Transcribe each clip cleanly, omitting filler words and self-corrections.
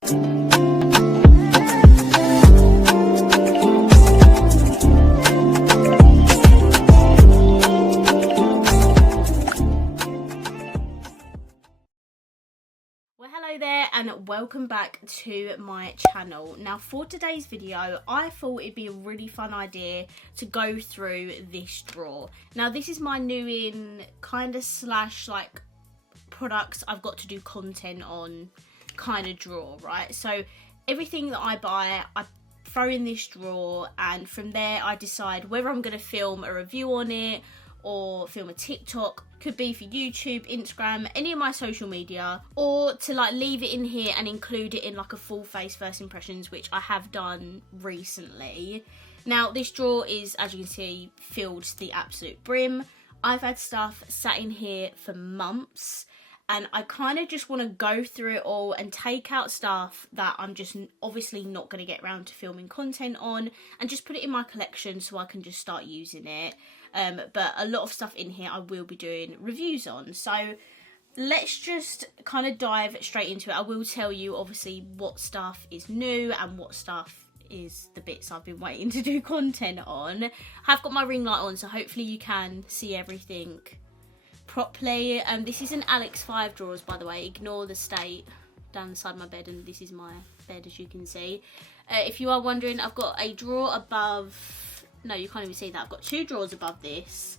Hello there and welcome back to my channel. Now for today's video I thought it'd be a really fun idea to go through this drawer. Now this is my new in kind of slash like products I've got to do content on kind of drawer, right? So everything that I buy I throw in this drawer and from there I decide whether I'm going to film a review on it or film a TikTok. Could be for YouTube, Instagram, any of my social media, or to like leave it in here and include it in like a full face first impressions, which I have done recently. Now this drawer is, as you can see, filled to the absolute brim. I've had stuff sat in here for months and I kind of just want to go through it all and take out stuff that I'm just obviously not going to get around to filming content on and just put it in my collection so I can just start using it. But a lot of stuff in here I will be doing reviews on. So let's just kind of dive straight into it. I will tell you obviously what stuff is new and what stuff is the bits I've been waiting to do content on. I've got my ring light on so hopefully you can see everything properly. This is an Alex 5 drawers, by the way. Ignore the state down the side of my bed, and this is my bed as you can see. If you are wondering, I've got a drawer above. No, you can't even see that. I've got two drawers above this.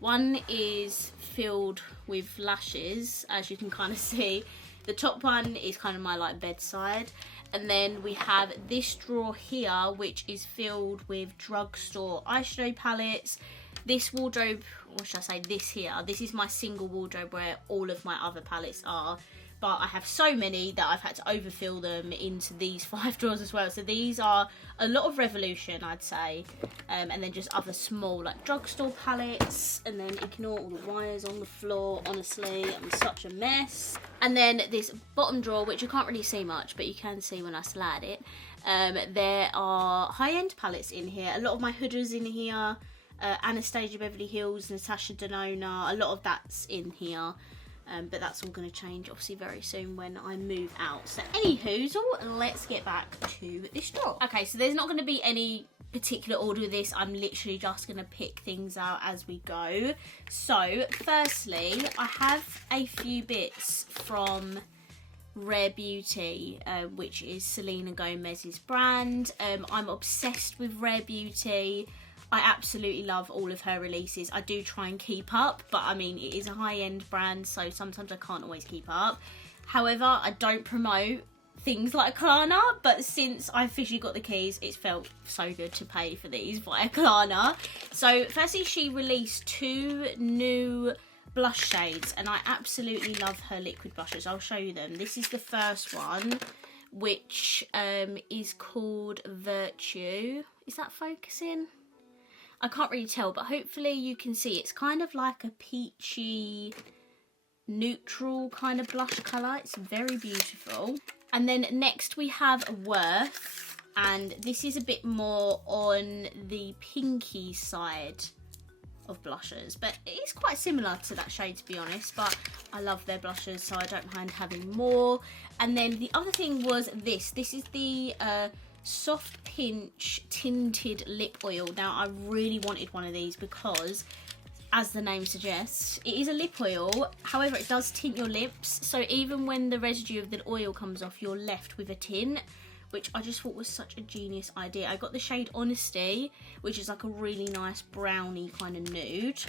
One is filled with lashes, as you can kind of see. The top one is kind of my like bedside. And then we have this drawer here, which is filled with Drugstore eyeshadow palettes. This wardrobe, or should I say this here, this is my single wardrobe where all of my other palettes are. But I have so many that I've had to overfill them into these 5 drawers as well. So these are a lot of Revolution, I'd say. And then just other small like Drugstore palettes. And then ignore all the wires on the floor. Honestly, I'm such a mess. And then this bottom drawer, which you can't really see much, but you can see when I slide it. There are high-end palettes in here. A lot of my Hudas in here. Anastasia Beverly Hills, Natasha Denona. A lot of that's in here. But that's all going to change obviously very soon when I move out. So anywho, let's get back to this drawer. Okay, so there's not going to be any particular order with this. I'm literally just going to pick things out as we go. So firstly, I have a few bits from Rare Beauty, which is Selena Gomez's brand. I'm obsessed with Rare Beauty. I absolutely love all of her releases. I do try and keep up, but I mean, it is a high-end brand, so sometimes I can't always keep up. However, I don't promote things like Klarna, but since I officially got the keys, it's felt so good to pay for these via Klarna. So, firstly, she released 2 new blush shades, and I absolutely love her liquid blushes. I'll show you them. This is the first one, which is called Virtue. Is that focusing? I can't really tell, but hopefully you can see it's kind of like a peachy, neutral kind of blush colour. It's very beautiful. And then next we have Worth, and this is a bit more on the pinky side of blushes, but it is quite similar to that shade to be honest, but I love their blushes so I don't mind having more. And then the other thing was this is the Soft Pinch tinted lip oil. Now I really wanted one of these because, as the name suggests, it is a lip oil, however it does tint your lips, so even when the residue of the oil comes off you're left with a tint, which I just thought was such a genius idea. I got the shade Honesty, which is like a really nice browny kind of nude,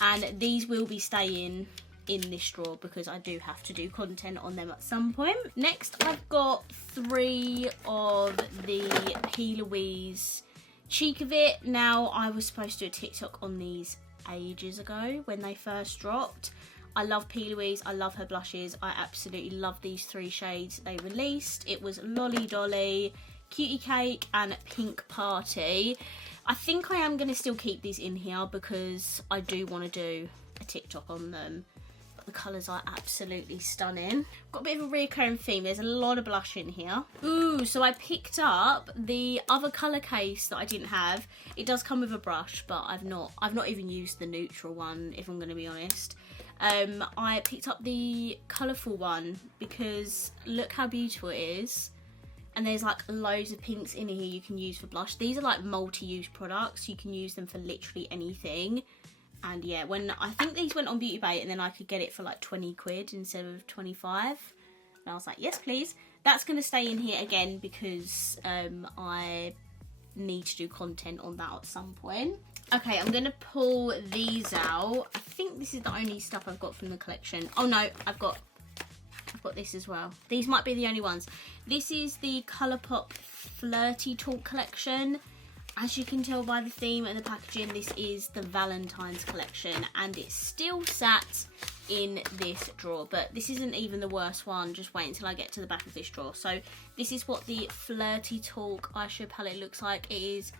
and these will be staying in this drawer because I do have to do content on them at some point. Next I've got 3 of the P. Louise Cheek of It. Now I was supposed to do a TikTok on these ages ago when they first dropped. I love P. Louise, I love her blushes, I absolutely love these 3 shades they released. It was Lolly Dolly, Cutie Cake and Pink Party. I think I am going to still keep these in here because I do want to do a TikTok on them. The colours are absolutely stunning. Got a bit of a recurring theme. There's a lot of blush in here. Ooh, so I picked up the other colour case that I didn't have. It does come with a brush, but I've not even used the neutral one, if I'm going to be honest. I picked up the colourful one because look how beautiful it is. And there's like loads of pinks in here you can use for blush. These are like multi-use products. You can use them for literally anything. And yeah, when I think these went on Beauty Bay, and then I could get it for like 20 quid instead of 25. And I was like, yes, please. That's going to stay in here again because I need to do content on that at some point. Okay, I'm going to pull these out. I think this is the only stuff I've got from the collection. Oh no, I've got this as well. These might be the only ones. This is the Colourpop Flirty Talk collection. As you can tell by the theme and the packaging, this is the Valentine's collection, and it's still sat in this drawer, but this isn't even the worst one. Just wait until I get to the back of this drawer. So this is what the Flirty Talk eyeshadow palette looks like. It is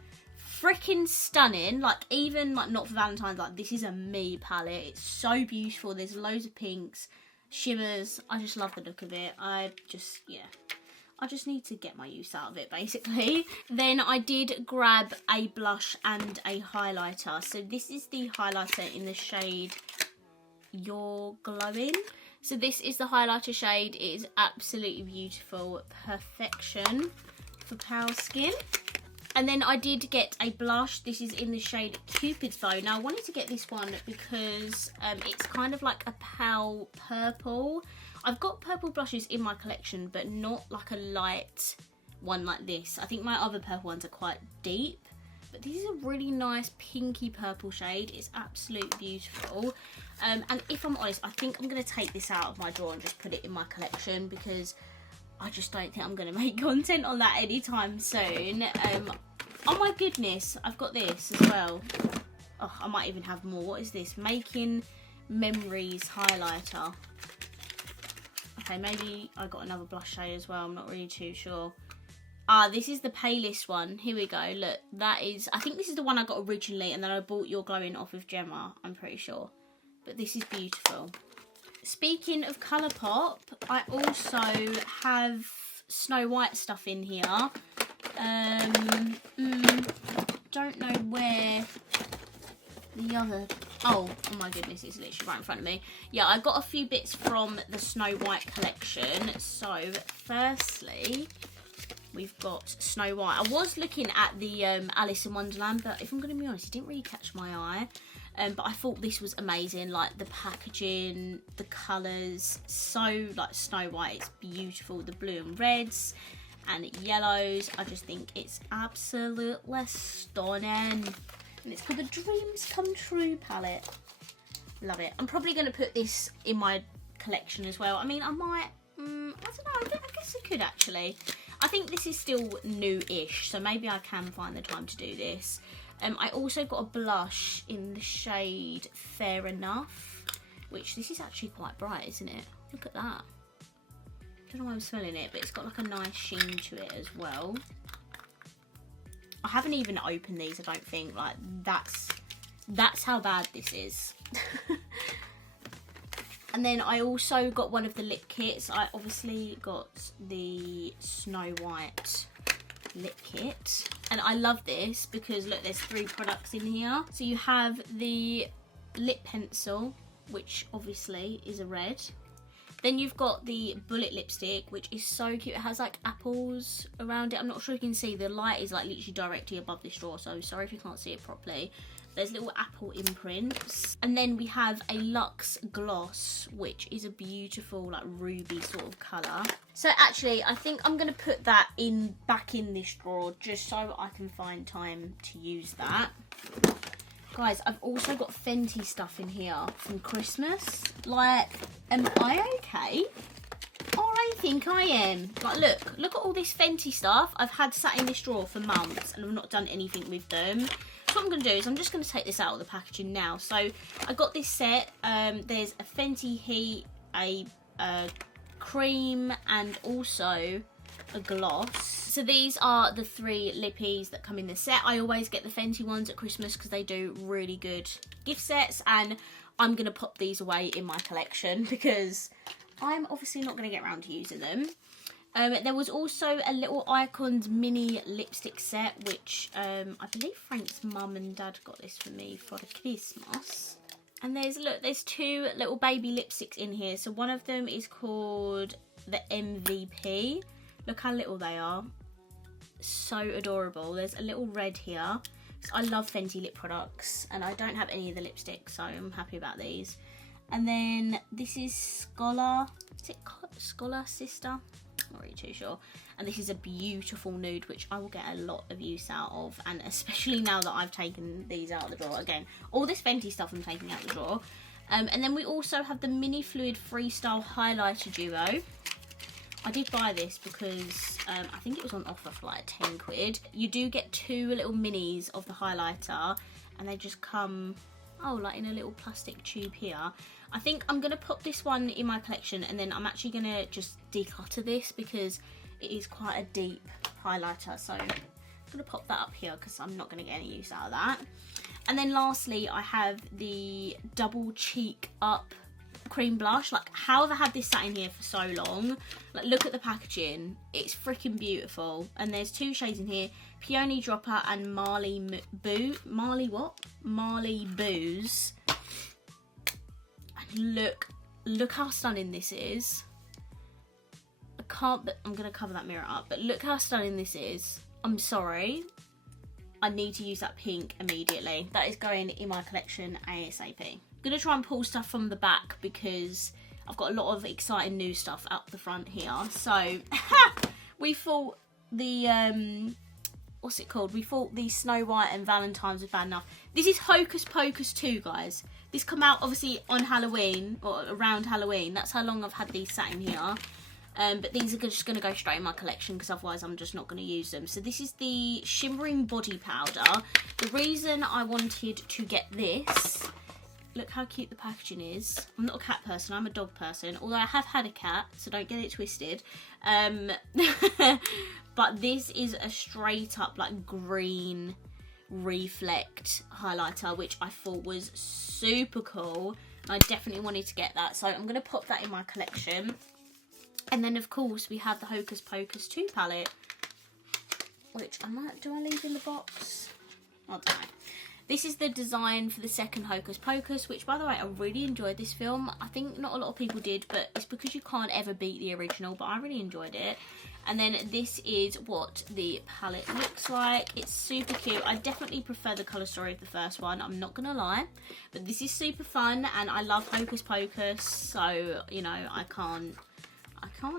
freaking stunning. Like, even like not for Valentine's, like this is a me palette. It's so beautiful. There's loads of pinks, shimmers. I just love the look of it. I just need to get my use out of it, basically. Then I did grab a blush and a highlighter. So this is the highlighter in the shade You're Glowing. So this is the highlighter shade. It is absolutely beautiful. Perfection for pale skin. And then I did get a blush. This is in the shade Cupid's Bow. Now I wanted to get this one because it's kind of like a pale purple. I've got purple blushes in my collection, but not like a light one like this. I think my other purple ones are quite deep, but this is a really nice pinky purple shade. It's absolutely beautiful. And if I'm honest, I think I'm going to take this out of my drawer and just put it in my collection because I just don't think I'm going to make content on that anytime soon. Oh my goodness, I've got this as well. Oh, I might even have more. What is this? Making Memories highlighter. Okay, maybe I got another blush shade as well. I'm not really too sure. Ah, this is the palest one. Here we go. Look, that is... I think this is the one I got originally, and then I bought You're Glowing off of Gemma, I'm pretty sure. But this is beautiful. Speaking of Colourpop, I also have Snow White stuff in here. Don't know where the other... Oh my goodness, it's literally right in front of me. Yeah, I got a few bits from the Snow White collection. So, firstly, we've got Snow White. I was looking at the Alice in Wonderland, but if I'm going to be honest, it didn't really catch my eye. But I thought this was amazing. Like, the packaging, the colours, so, like, Snow White. It's beautiful. The blue and reds and yellows. I just think it's absolutely stunning. And it's called the Dreams Come True palette. Love it. I'm probably going to put this in my collection as well. I mean, I might... I don't know. I guess I could, actually. I think this is still new-ish, so maybe I can find the time to do this. I also got a blush in the shade Fair Enough, which this is actually quite bright, isn't it? Look at that. I don't know why I'm smelling it, but it's got like a nice sheen to it as well. I haven't even opened these, I don't think. Like, that's how bad this is. And then I also got one of the lip kits. I obviously got the Snow White lip kit. And I love this because, look, there's 3 products in here. So you have the lip pencil, which obviously is a red. Then you've got the bullet lipstick, which is so cute. It has like apples around it. I'm not sure if you can see. The light is like literally directly above this drawer, so sorry if you can't see it properly. There's little apple imprints. And then we have a Luxe Gloss, which is a beautiful like ruby sort of colour. So actually, I think I'm going to put that back in this drawer just so I can find time to use that. Guys, I've also got Fenty stuff in here from Christmas. Like, am I okay? I think I am. Like, look at all this Fenty stuff I've had sat in this drawer for months and I've not done anything with them. So what I'm going to do is I'm just going to take this out of the packaging now. So I got this set. There's a Fenty Heat, a cream, and also a gloss. So these are the 3 lippies that come in the set. I always get the Fenty ones at Christmas because they do really good gift sets, and I'm going to pop these away in my collection because I'm obviously not going to get around to using them. There was also a little Icons mini lipstick set, which I believe Frank's mum and dad got this for me for Christmas. And there's two little baby lipsticks in here. So one of them is called the MVP. Look how little they are. So adorable. There's a little red here. So I love Fenty lip products, and I don't have any of the lipsticks, so I'm happy about these. And then this is Scholar. Is it Scholar Sister? Not really too sure. And this is a beautiful nude, which I will get a lot of use out of, and especially now that I've taken these out of the drawer. Again, all this Fenty stuff I'm taking out of the drawer. And then we also have the Mini Fluid Freestyle Highlighter Duo. I did buy this because I think it was on offer for like 10 quid. You do get two little minis of the highlighter, and they just come, oh, like in a little plastic tube here. I think I'm going to put this one in my collection, and then I'm actually going to just declutter this because it is quite a deep highlighter. So I'm going to pop that up here because I'm not going to get any use out of that. And then lastly, I have the Double Cheek Up cream blush. Like, how have I had this sat in here for so long? Like, look at the packaging. It's freaking beautiful. And there's two shades in here, Peony Dropper and Marley Booze. And look how stunning this is. I'm gonna cover that mirror up, but look how stunning this is. I'm sorry, I need to use that pink immediately. That is going in my collection ASAP. I'm gonna try and pull stuff from the back because I've got a lot of exciting new stuff up the front here. So we thought the what's it called? We thought the Snow White and Valentine's was bad enough. This is Hocus Pocus 2, guys. This come out obviously on Halloween, or around Halloween. That's how long I've had these sat in here. But these are just going to go straight in my collection because otherwise I'm just not going to use them. So this is the Shimmering Body Powder. The reason I wanted to get this, look how cute the packaging is. I'm not a cat person, I'm a dog person. Although I have had a cat, so don't get it twisted. But this is a straight up like green reflect highlighter, which I thought was super cool. I definitely wanted to get that. So I'm going to pop that in my collection. And then, of course, we have the Hocus Pocus 2 palette, which do I leave in the box? I don't know. This is the design for the second Hocus Pocus, which, by the way, I really enjoyed this film. I think not a lot of people did, but it's because you can't ever beat the original, but I really enjoyed it. And then this is what the palette looks like. It's super cute. I definitely prefer the colour story of the first one, I'm not gonna lie. But this is super fun, and I love Hocus Pocus, so, you know, I can't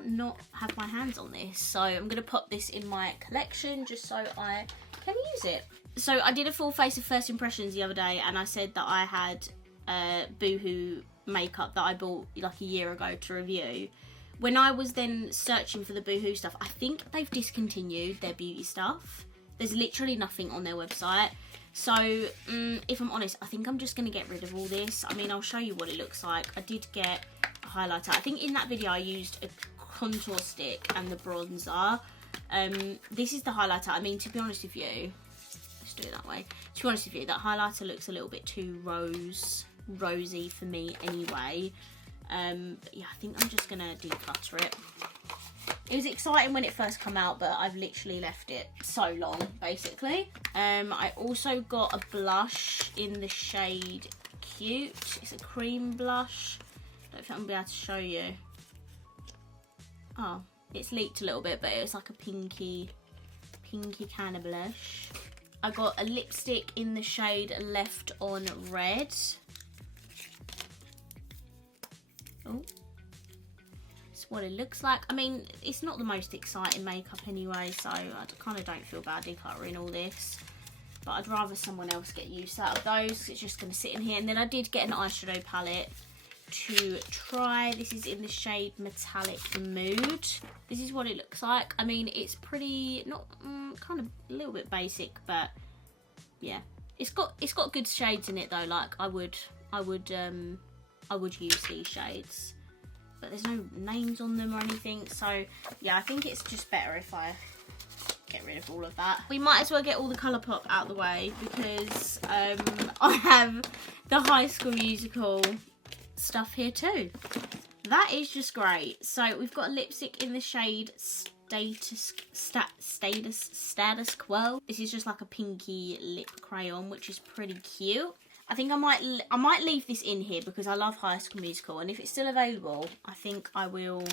not have my hands on this. So I'm going to pop this in my collection just so I can use it. So I did a full face of first impressions the other day, and I said that I had Boohoo makeup that I bought like a year ago to review. When I was then searching for the Boohoo stuff, I think they've discontinued their beauty stuff. There's literally nothing on their website. So if I'm honest, I think I'm just going to get rid of all this. I mean, I'll show you what it looks like. I did get a highlighter. I think in that video I used a contour stick and the bronzer. This is the highlighter. I mean, to be honest with you, let's do it that way. To be honest with you, that highlighter looks a little bit too rosy for me anyway. But yeah, I think I'm just going to declutter it. It was exciting when it first came out, but I've literally left it so long, basically. I also got a blush in the shade Cute. It's a cream blush. I don't think I'm going to be able to show you. Oh, it's leaked a little bit, but it's like a pinky kind of blush. I got a lipstick in the shade Left on Red. Oh. What it looks like. I mean, it's not the most exciting makeup anyway, so I kind of don't feel bad decluttering all this, but I'd rather someone else get use out of those. It's just going to sit in here. And then I did get an eyeshadow palette to try. This is in the shade Metallic Mood. This is what it looks like. I mean, it's pretty, not kind of a little bit basic, but yeah, it's got good shades in it though. Like I would use these shades, but there's no names on them or anything. So yeah, I think it's just better if I get rid of all of that. We might as well get all the Colourpop out of the way because I have the High School Musical stuff here too. That is just great. So we've got a lipstick in the shade Status Quo. This is just like a pinky lip crayon, which is pretty cute. I think I might leave this in here because I love High School Musical, and if it's still available, I think I will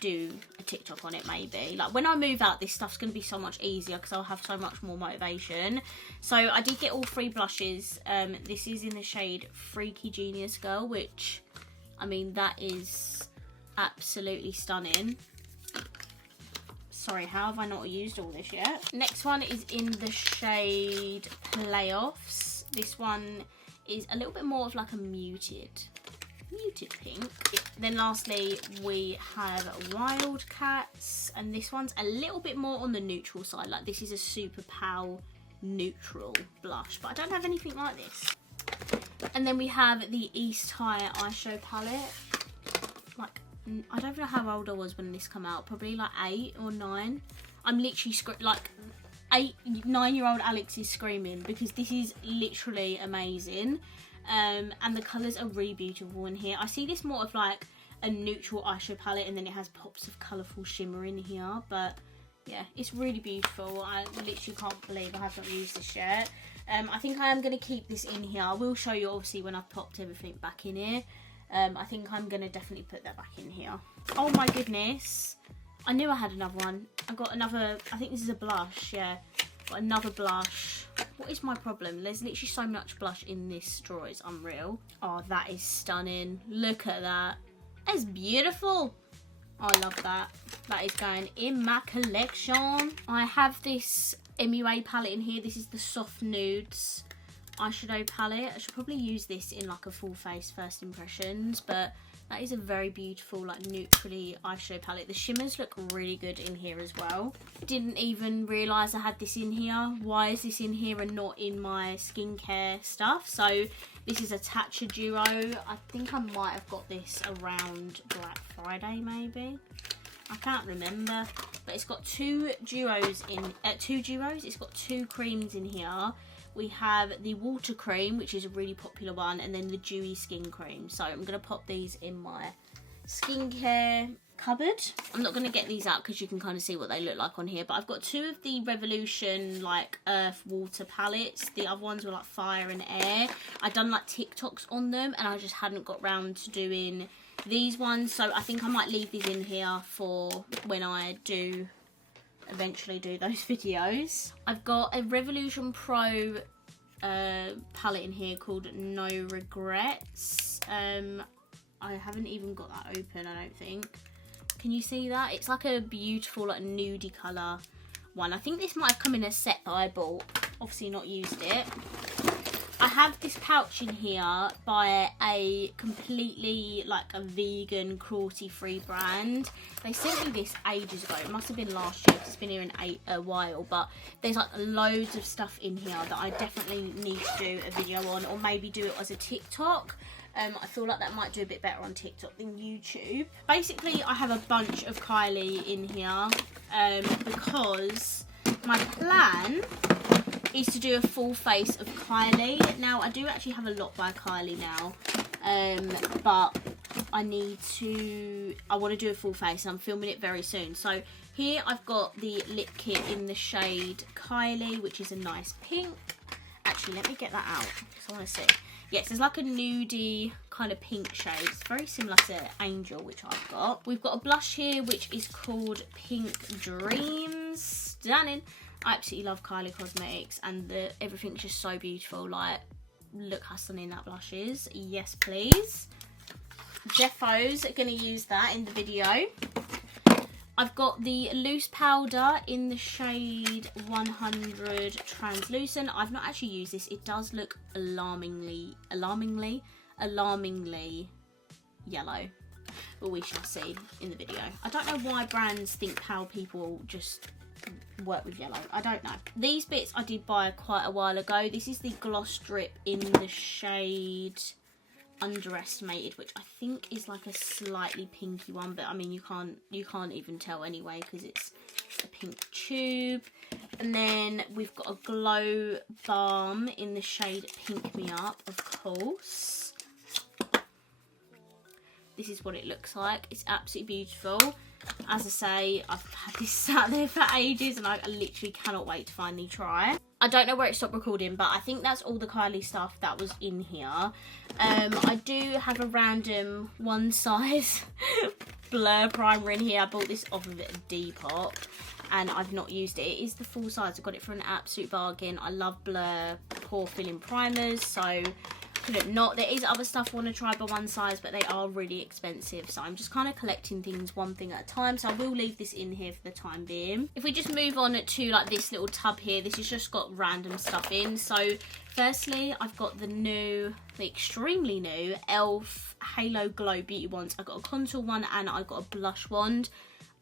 do a TikTok on it maybe. Like when I move out, this stuff's going to be so much easier because I'll have so much more motivation. So I did get all 3 blushes. This is in the shade Freaky Genius Girl, which, I mean, that is absolutely stunning. Sorry, how have I not used all this yet? Next one is in the shade Playoffs. This one is a little bit more of like a muted pink. Then lastly, we have Wildcats, and this one's a little bit more on the neutral side. Like this is a super pale neutral blush, but I don't have anything like this. And then we have the East High eyeshadow palette. Like, I don't know how old I was when this came out, probably like 8 or 9. I'm literally like 9-year-old Alex is screaming because this is literally amazing. And the colours are really beautiful in here. I see this more of like a neutral eyeshadow palette, and then it has pops of colourful shimmer in here, but yeah, it's really beautiful. I literally can't believe I haven't used this yet. I think I am going to keep this in here. I will show you obviously when I've popped everything back in here. I think I'm going to definitely put that back in here. Oh my goodness. I knew I had another one. I got another, I think this is a blush, yeah. Got another blush. What is my problem? There's literally so much blush in this drawer, it's unreal. Oh, that is stunning. Look at that. That's beautiful. I love that. That is going in my collection. I have this MUA palette in here. This is the Soft Nudes eyeshadow palette. I should probably use this in like a full face first impressions, but that is a very beautiful like neutrally eyeshadow palette. The shimmers look really good in here as well. Didn't even realise I had this in here. Why is this in here and not in my skincare stuff? So this is a Tatcha Duo. I think I might have got this around Black Friday maybe. I can't remember, but it's got 2 duos in, it's got 2 creams in here. We have the water cream, which is a really popular one, and then the dewy skin cream. So I'm going to pop these in my skincare cupboard. I'm not going to get these out because you can kind of see what they look like on here, but I've got 2 of the Revolution like earth water palettes. The other ones were like fire and air. I'd done like TikToks on them and I just hadn't got round to doing these ones, so I think I might leave these in here for when I do eventually do those videos. I've got a Revolution Pro palette in here called No Regrets. I haven't even got that open, I don't think. Can you see that? It's like a beautiful like nudie colour one. I think this might have come in a set that I bought. Obviously not used it. I have this pouch in here by a completely like a vegan cruelty free brand. They sent me this ages ago. It must have been last year because it's been here in a while, but there's like loads of stuff in here that I definitely need to do a video on, or maybe do it as a TikTok. I feel like that might do a bit better on TikTok than YouTube. Basically, I have a bunch of Kylie in here because my plan is to do a full face of Kylie. Now, I do actually have a lot by Kylie now, but I want to do a full face, and I'm filming it very soon. So here I've got the lip kit in the shade Kylie, which is a nice pink. Actually, let me get that out because I want to see. Yes, it's like a nudie kind of pink shade. It's very similar to Angel, which I've got. We've got a blush here, which is called Pink Dreams. Stunning. I absolutely love Kylie Cosmetics, and everything's just so beautiful. Like, look how stunning that blush is. Yes, please. Defo's going to use that in the video. I've got the loose powder in the shade 100 Translucent. I've not actually used this. It does look alarmingly yellow. But we shall see in the video. I don't know why brands think pale people just work with yellow. I don't know. These bits I did buy quite a while ago. This is the gloss strip in the shade Underestimated, which I think is like a slightly pinky one, but I mean you can't even tell anyway because it's a pink tube. And then we've got a glow balm in the shade Pink Me Up, of course. This is what it looks like. It's absolutely beautiful. As I say, I've had this sat there for ages and I literally cannot wait to finally try. I don't know where it stopped recording, but I think that's all the Kylie stuff that was in here. I do have a random one size blur primer in here. I bought this off of Depop and I've not used it. It is the full size. I got it for an absolute bargain. I love blur pore filling primers, so couldn't not. There is other stuff I want to try by one size, but they are really expensive, so I'm just kind of collecting things one thing at a time, so I will leave this in here for the time being. If we just move on to like this little tub here, this has just got random stuff in. So firstly, I've got the extremely new ELF Halo Glow Beauty Wands. I've got a contour one and I've got a blush wand.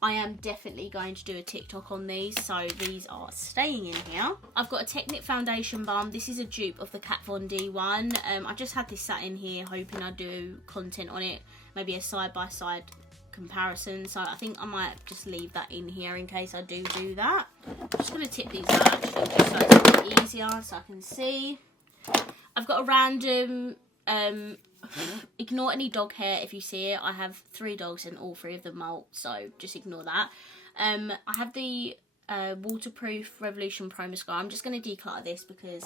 I am definitely going to do a TikTok on these, so these are staying in here. I've got a Technic Foundation Balm. This is a dupe of the Kat Von D one. I just had this sat in here hoping I'd do content on it, maybe a side-by-side comparison, so I think I might just leave that in here in case I do that. I'm just going to tip these out actually, just so it's a bit easier so I can see. I've got a random... ignore any dog hair if you see it. I have 3 dogs and all 3 of them molt, so just ignore that. I have the waterproof Revolution Pro Mascara. I'm just going to declutter this because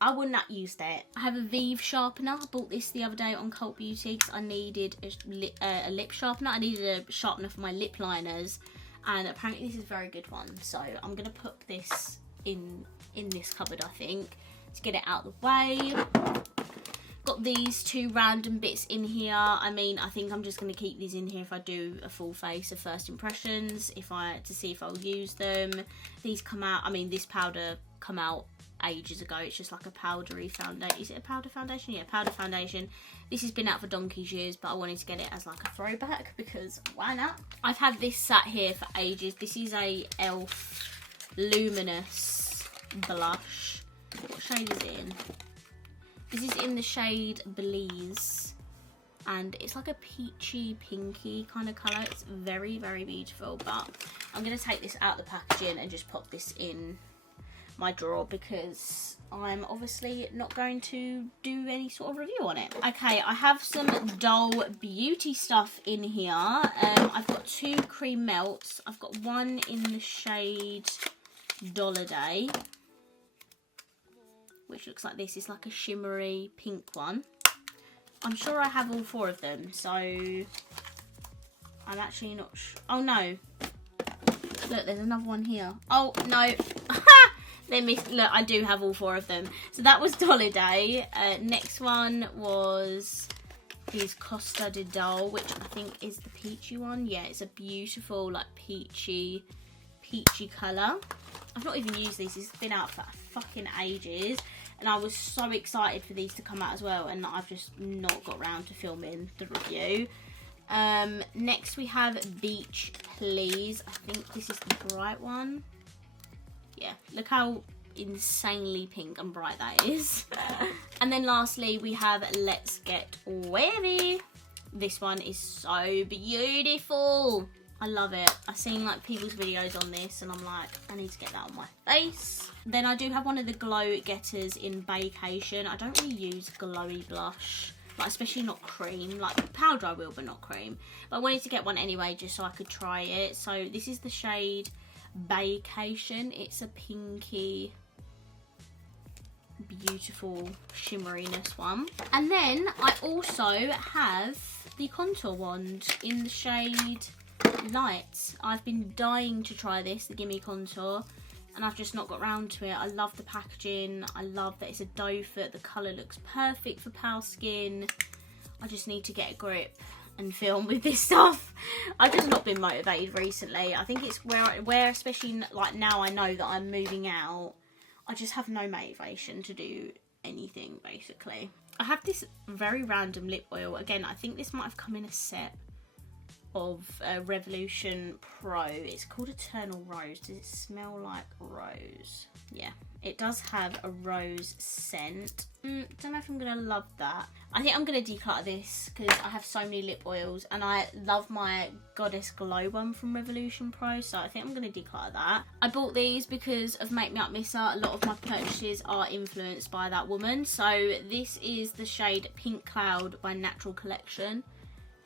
I would not use that. I have a Vive sharpener. I bought this the other day on Cult Beauty because I needed a lip sharpener. I needed a sharpener for my lip liners, and apparently this is a very good one, so I'm going to put this in this cupboard, I think, to get it out of the way. Got these 2 random bits in here. I mean, I think I'm just going to keep these in here if I do a full face of first impressions, to see if I'll use them. These come out, I mean, this powder come out ages ago. It's just like a powdery foundation. Is it a powder foundation? Yeah, powder foundation. This has been out for donkey's years, but I wanted to get it as like a throwback because why not? I've had this sat here for ages. This is a ELF Luminous blush. What shade is it in? This is in the shade Belize, and it's like a peachy pinky kind of colour. It's very, very beautiful, but I'm going to take this out of the packaging and just pop this in my drawer because I'm obviously not going to do any sort of review on it. Okay, I have some Doll Beauty stuff in here. I've got 2 cream melts. I've got one in the shade Dollar Day, which looks like this. It's like a shimmery pink one. I'm sure I have all 4 of them, so I'm actually not sure. Oh no, look, there's another one here. Oh no, look, I do have all 4 of them. So that was Dollar Day. Next one was these Costa de Dol, which I think is the peachy one. Yeah, it's a beautiful like peachy colour. I've not even used these. It's been out for fucking ages, and I was so excited for these to come out as well, and I've just not got around to filming the review. Next we have Beach Please. I think this is the bright one. Yeah, look how insanely pink and bright that is. And then lastly we have Let's Get Wavy. This one is so beautiful. I love it. I've seen like people's videos on this and I'm like, I need to get that on my face. Then I do have one of the Glow Getters in Vacation. I don't really use glowy blush, like especially not cream. Like powder I will, but not cream. But I wanted to get one anyway just so I could try it. So this is the shade Vacation. It's a pinky, beautiful shimmeriness one. And then I also have the contour wand in the shade Light. I've been dying to try this, the Gimme Contour, and I've just not got round to it. I love the packaging. I love that it's a doe foot. The colour looks perfect for pale skin. I just need to get a grip and film with this stuff. I've just not been motivated recently. I think it's where especially like now I know that I'm moving out, I just have no motivation to do anything basically. I have this very random lip oil. Again, I think this might have come in a set of Revolution Pro. It's called Eternal Rose. Does it smell like rose? Yeah, it does have a rose scent. Don't know if I'm gonna love that. I think I'm gonna declutter this because I have so many lip oils and I love my Goddess Glow one from Revolution Pro, so I think I'm gonna declutter that. I bought these because of Make Me Up Misser. A lot of my purchases are influenced by that woman. So this is the shade Pink Cloud by Natural Collection.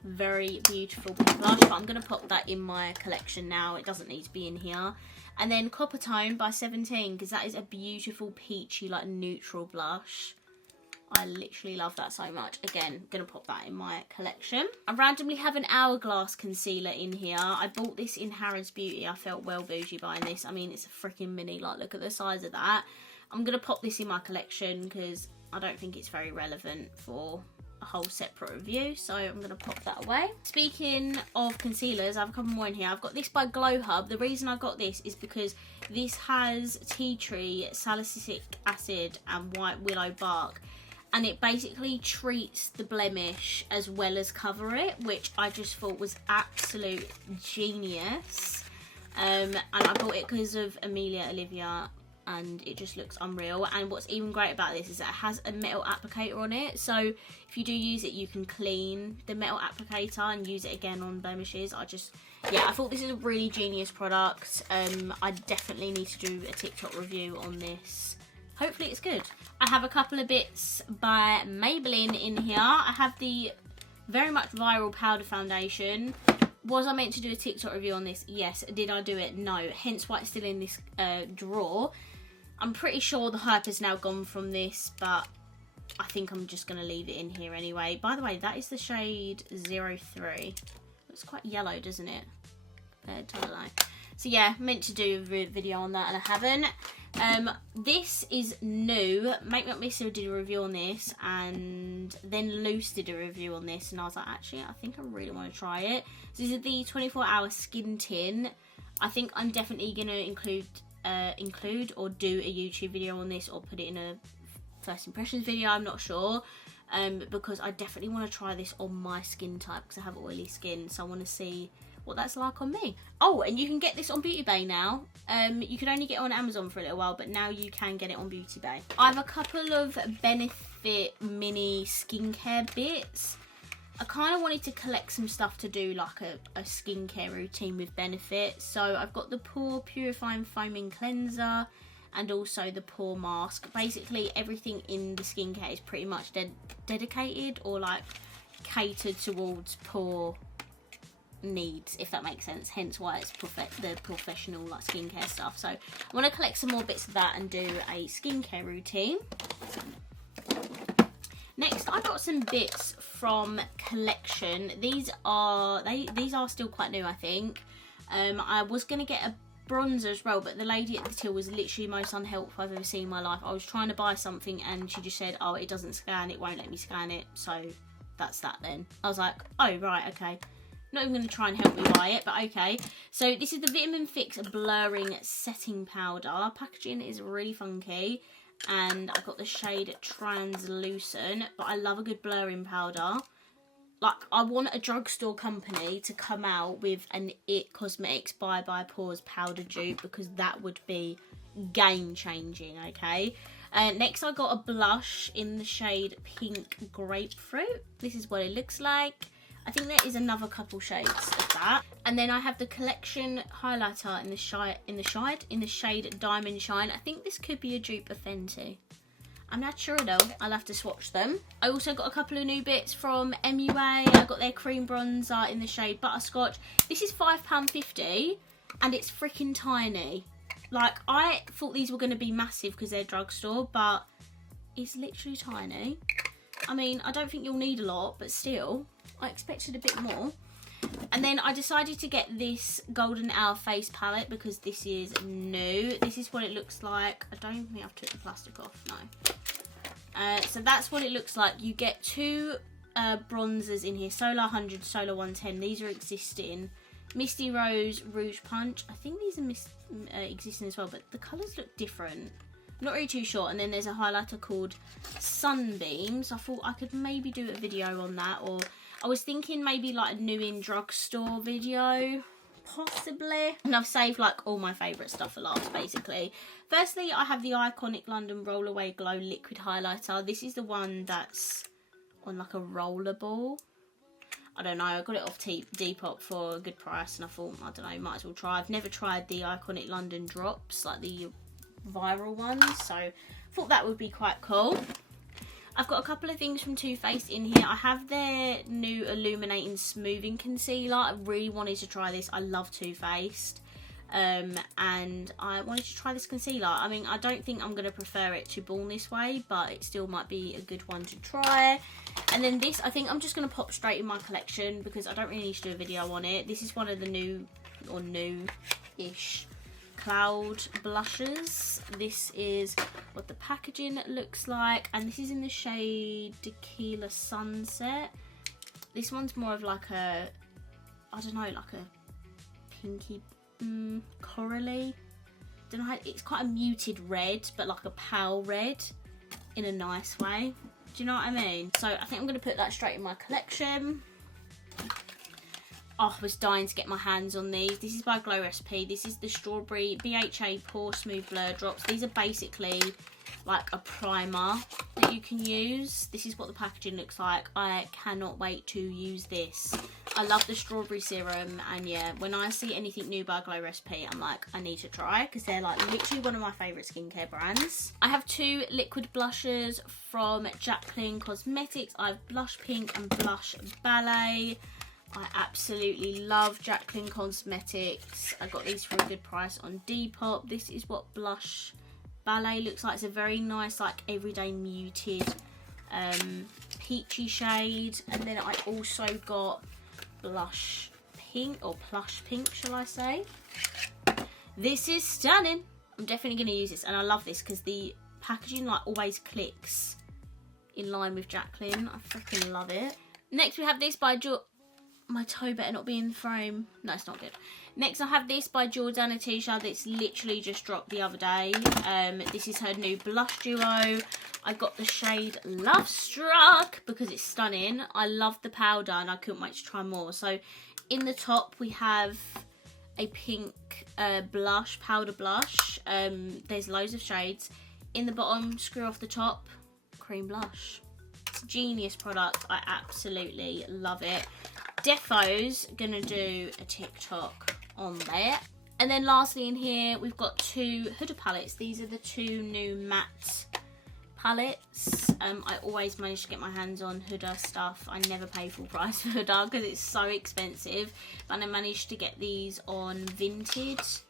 very beautiful blush, but I'm going to pop that in my collection now. It doesn't need to be in here. And then Copper Tone by 17, because that is a beautiful peachy, like, neutral blush. I literally love that so much. Again, going to pop that in my collection. I randomly have an Hourglass concealer in here. I bought this in Harrods Beauty. I felt well bougie buying this. I mean, it's a freaking mini. Like, look at the size of that. I'm going to pop this in my collection because I don't think it's very relevant for a whole separate review. So I'm going to pop that away. Speaking of concealers, I have a couple more in here. I've got this by Glow Hub. The reason I got this is because this has tea tree, salicylic acid and white willow bark. And it basically treats the blemish as well as cover it, which I just thought was absolute genius. And I bought it because of Amelia Olivia, and it just looks unreal. And what's even great about this is that it has a metal applicator on it. So if you do use it, you can clean the metal applicator and use it again on blemishes. I thought this is a really genius product. I definitely need to do a TikTok review on this. Hopefully it's good. I have a couple of bits by Maybelline in here. I have the very much viral powder foundation. Was I meant to do a TikTok review on this? Yes. Did I do it? No. Hence why it's still in this drawer. I'm pretty sure the hype has now gone from this, but I think I'm just going to leave it in here anyway. By the way, that is the shade 03. Looks quite yellow, doesn't it? Compared to the light. So yeah, meant to do a video on that and I haven't. This is new. Make Me Up Miss did a review on this, and then Loose did a review on this, and I was like, actually, I think I really want to try it. So this is the 24-hour skin tin. I think I'm definitely going to include or do a YouTube video on this, or put it in a first impressions video. I'm not sure. Because I definitely want to try this on my skin type, because I have oily skin, so I want to see what that's like on me. Oh, and you can get this on Beauty Bay now. You could only get it on Amazon for a little while, but now you can get it on Beauty Bay. I have a couple of Benefit mini skincare bits. I kind of wanted to collect some stuff to do like a skincare routine with Benefit. So I've got the Pore Purifying Foaming Cleanser and also the Pore Mask. Basically everything in the skincare is pretty much dedicated or like catered towards pore needs, if that makes sense, hence why it's the professional like skincare stuff. So I want to collect some more bits of that and do a skincare routine. Next, I got some bits from Collection. These are still quite new, I think. I was going to get a bronzer as well, but the lady at the till was literally the most unhelpful I've ever seen in my life. I was trying to buy something and she just said, oh, it doesn't scan, it won't let me scan it, so that's that then. I was like, oh right, okay. Not even going to try and help me buy it, but okay. So this is the Vitamin Fix Blurring Setting Powder. Packaging is really funky. And I got the shade Translucent. But I love a good blurring powder. Like, I want a drugstore company to come out with an It Cosmetics Bye Bye Pores powder dupe, because that would be game changing, okay? Next I got a blush in the shade Pink Grapefruit. This is what it looks like. I think there is another couple shades of that. And then I have the Collection highlighter in the shade Diamond Shine. I think this could be a dupe of Fenty. I'm not sure though. I'll have to swatch them. I also got a couple of new bits from MUA. I got their cream bronzer in the shade Butterscotch. This is £5.50 and it's freaking tiny. Like, I thought these were going to be massive because they're drugstore, but it's literally tiny. I mean, I don't think you'll need a lot, but still, I expected a bit more. And then I decided to get this Golden Hour face palette because this is new. This is what it looks like. I don't think I've took the plastic off, no. So that's what it looks like. You get two bronzers in here, Solar 100, Solar 110. These are existing. Misty Rose, Rouge Punch. I think these are existing as well, but the colours look different. I'm not really too sure. And then there's a highlighter called Sunbeams. I thought I could maybe do a video on that, or I was thinking maybe like a new in drugstore video, possibly. And I've saved like all my favourite stuff for last, basically. Firstly, I have the Iconic London Rollaway Glow Liquid Highlighter. This is the one that's on like a roller ball. I don't know, I got it off Depop for a good price and I thought, I don't know, might as well try. I've never tried the Iconic London drops, like the viral ones, so I thought that would be quite cool. I've got a couple of things from Too Faced in here. I have their new Illuminating Smoothing Concealer. I really wanted to try this. I love Too Faced. And I wanted to try this concealer. I mean, I don't think I'm going to prefer it to Born This Way, but it still might be a good one to try. And then this, I think I'm just going to pop straight in my collection because I don't really need to do a video on it. This is one of the new-ish cloud blushes. This is what the packaging looks like, and this is in the shade Tequila Sunset. This one's more of like a, I don't know, like a pinky corally. Don't know how, it's quite a muted red, but like a pale red in a nice way. Do you know what I mean? So I think I'm going to put that straight in my collection. Oh, I was dying to get my hands on these. This is by Glow Recipe. This is the Strawberry BHA Pore Smooth Blur Drops. These are basically like a primer that you can use. This is what the packaging looks like. I cannot wait to use this. I love the strawberry serum, and yeah, when I see anything new by Glow Recipe, I'm like, I need to try, because they're like literally one of my favourite skincare brands. I have two liquid blushes from Kylie Cosmetics. I have Blush Pink and Blush Ballet. I absolutely love Kylie Cosmetics. I got these for a good price on Depop. This is what Blush Ballet looks like. It's a very nice, like, everyday muted peachy shade. And then I also got Blush Pink, or Plush Pink, shall I say. This is stunning. I'm definitely going to use this, and I love this because the packaging, like, always clicks in line with Jacqueline. I freaking love it. Next we have this by my toe better not be in the frame. No, it's not good. Next I have this by Jordana Tisha that's literally just dropped the other day. This is her new blush duo. I got the shade Love Struck because it's stunning. I love the powder and I couldn't wait to try more. So in the top we have a pink blush, powder blush. There's loads of shades. In the bottom, screw off the top, cream blush. It's a genius product. I absolutely love it. Defo's gonna do a TikTok on that. And then lastly in here, we've got two Huda palettes. These are the two new matte palettes. I always manage to get my hands on Huda stuff. I never pay full price for Huda because it's so expensive. But I managed to get these on Vinted.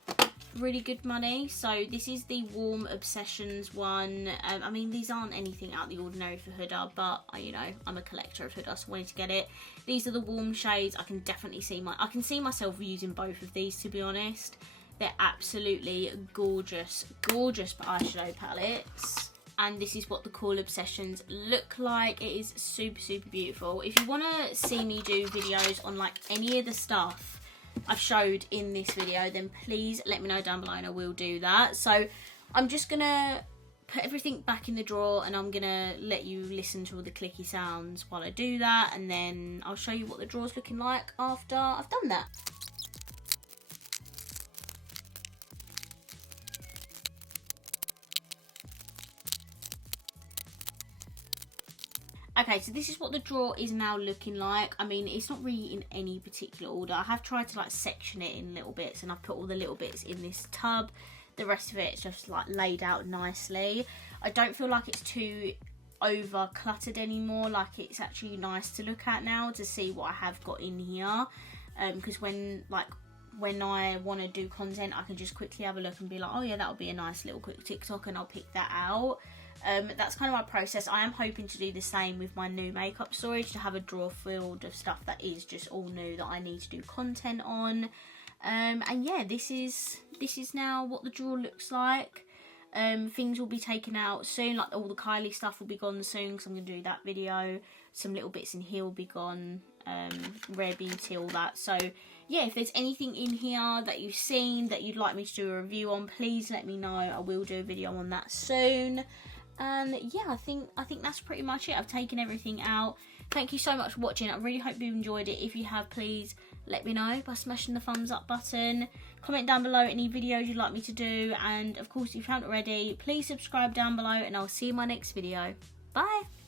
Really good money. So this is the Warm Obsessions one. I mean, these aren't anything out of the ordinary for Huda, but you know, I'm a collector of Huda, so I wanted to get it. These are the warm shades. I can definitely see myself using both of these, to be honest. They're absolutely gorgeous eyeshadow palettes. And this is what the Cool Obsessions look like. It is super, super beautiful. If you want to see me do videos on like any of the stuff I've showed in this video, then please let me know down below and I will do that. So I'm just gonna put everything back in the drawer and I'm gonna let you listen to all the clicky sounds while I do that, and then I'll show you what the drawer's looking like after I've done that. Okay, so this is what the drawer is now looking like. I mean, it's not really in any particular order. I have tried to like section it in little bits, and I've put all the little bits in this tub. The rest of it is just like laid out nicely. I don't feel like it's too over cluttered anymore. Like, it's actually nice to look at now to see what I have got in here. Because when I want to do content, I can just quickly have a look and be like, oh yeah, that'll be a nice little quick TikTok, and I'll pick that out. That's kind of my process. I am hoping to do the same with my new makeup storage, to have a drawer filled of stuff that is just all new that I need to do content on. And yeah, this is now what the drawer looks like. Things will be taken out soon, like all the Kylie stuff will be gone soon because I'm going to do that video. Some little bits in here will be gone, Rare Beauty, all that. So yeah, if there's anything in here that you've seen that you'd like me to do a review on, please let me know. I will do a video on that soon. And yeah, I think that's pretty much it. I've taken everything out. Thank you so much for watching. I really hope you enjoyed it. If you have, please let me know by smashing the thumbs up button. Comment down below any videos you'd like me to do. And of course, if you haven't already, please subscribe down below, and I'll see you in my next video. Bye!